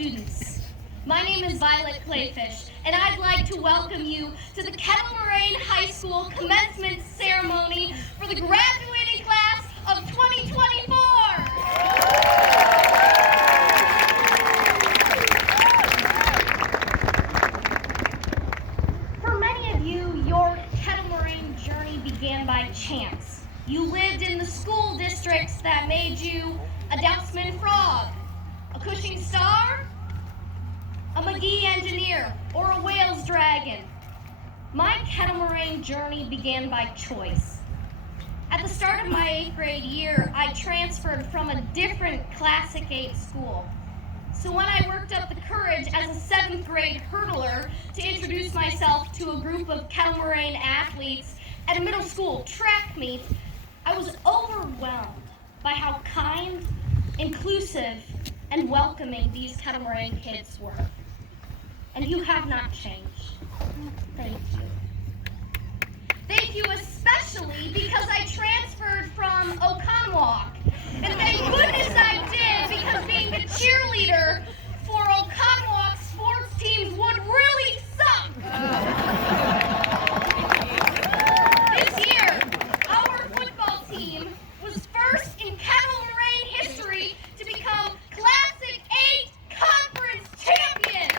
students. My name is Violet Clayfish, and I'd like to welcome you to the Kettle Moraine High School commencement ceremony for the graduating class of 2024. For many of you, your Kettle Moraine journey began by chance. You lived in the school districts that made you a Dousman Frog, a Cushing Star, a McGee Engineer, or a Wales Dragon. My Kettle Moraine journey began by choice. At the start of my 8th grade year, I transferred from a different Classic 8 school. So when I worked up the courage as a 7th grade hurdler to introduce myself to a group of Kettle Moraine athletes at a middle school track meet, I was overwhelmed by how kind, inclusive, and welcoming these Kettle Moraine kids were. And you have not changed. Thank you. Thank you especially because I transferred from Oconomowoc. And thank goodness I did, because being the cheerleader for Oconomowoc sports teams would really suck. This year, our football team was first in Kettle Moraine history to become Classic 8 Conference champions.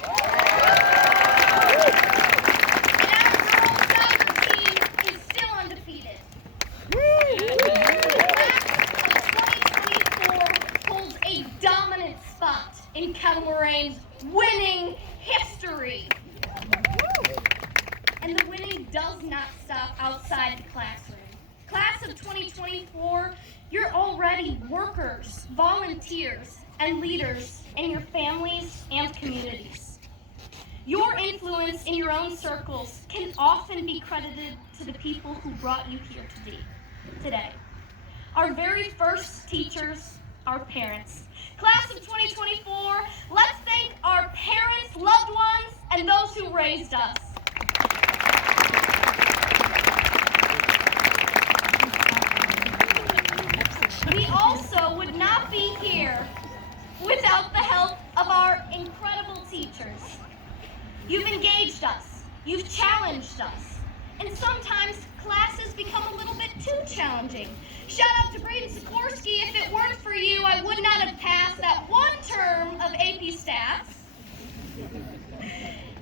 And our girls soccer team is still undefeated. The class of 2024 holds a dominant spot in Kettle Moraine's winning history. And the winning does not stop outside the classroom. Class of 2024, you're already workers, volunteers, and leaders in your families and communities. Your influence in your own circles can often be credited to the people who brought you here today. Our very first teachers, our parents. Class of 2024, let's thank our parents, loved ones, and those who raised us. We also would not be here without the help of our incredible teachers. You've engaged us, you've challenged us, and sometimes classes become a little bit too challenging. Shout out to Braden Sikorsky. If it weren't for you, I would not have passed that one term of AP Stats.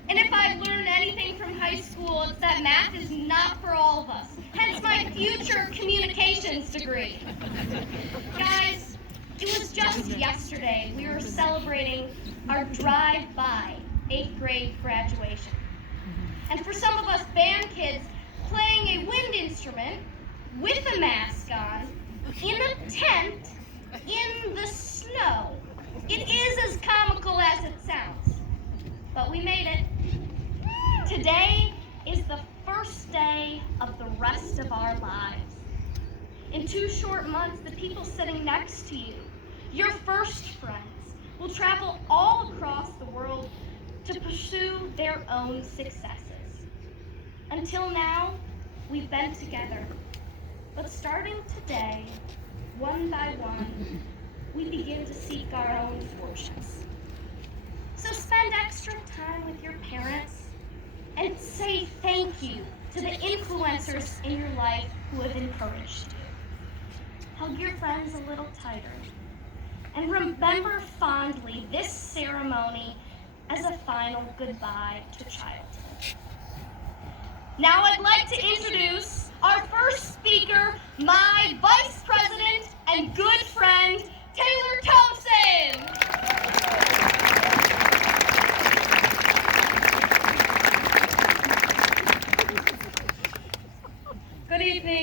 And if I've learned anything from high school, it's that math is not for all of us. Hence my future communications degree. Guys, it was just yesterday we were celebrating our drive-by 8th grade graduation. And for some of us band kids, playing a wind instrument with a mask on, in a tent, in the snow, it is as comical as it sounds. But we made it. Today is the first day of the rest of our lives. In 2 short months, the people sitting next to you, your first friends, will travel all across the world to pursue their own successes. Until now, we've been together. But starting today, one by one, we begin to seek our own fortunes. So spend extra time with your parents and say thank you to the influencers in your life who have encouraged you. Hug your friends a little tighter. And remember fondly this ceremony as a final goodbye to childhood. Now I'd like to introduce our first speaker, my Vice President and good friend, Taylor Todd.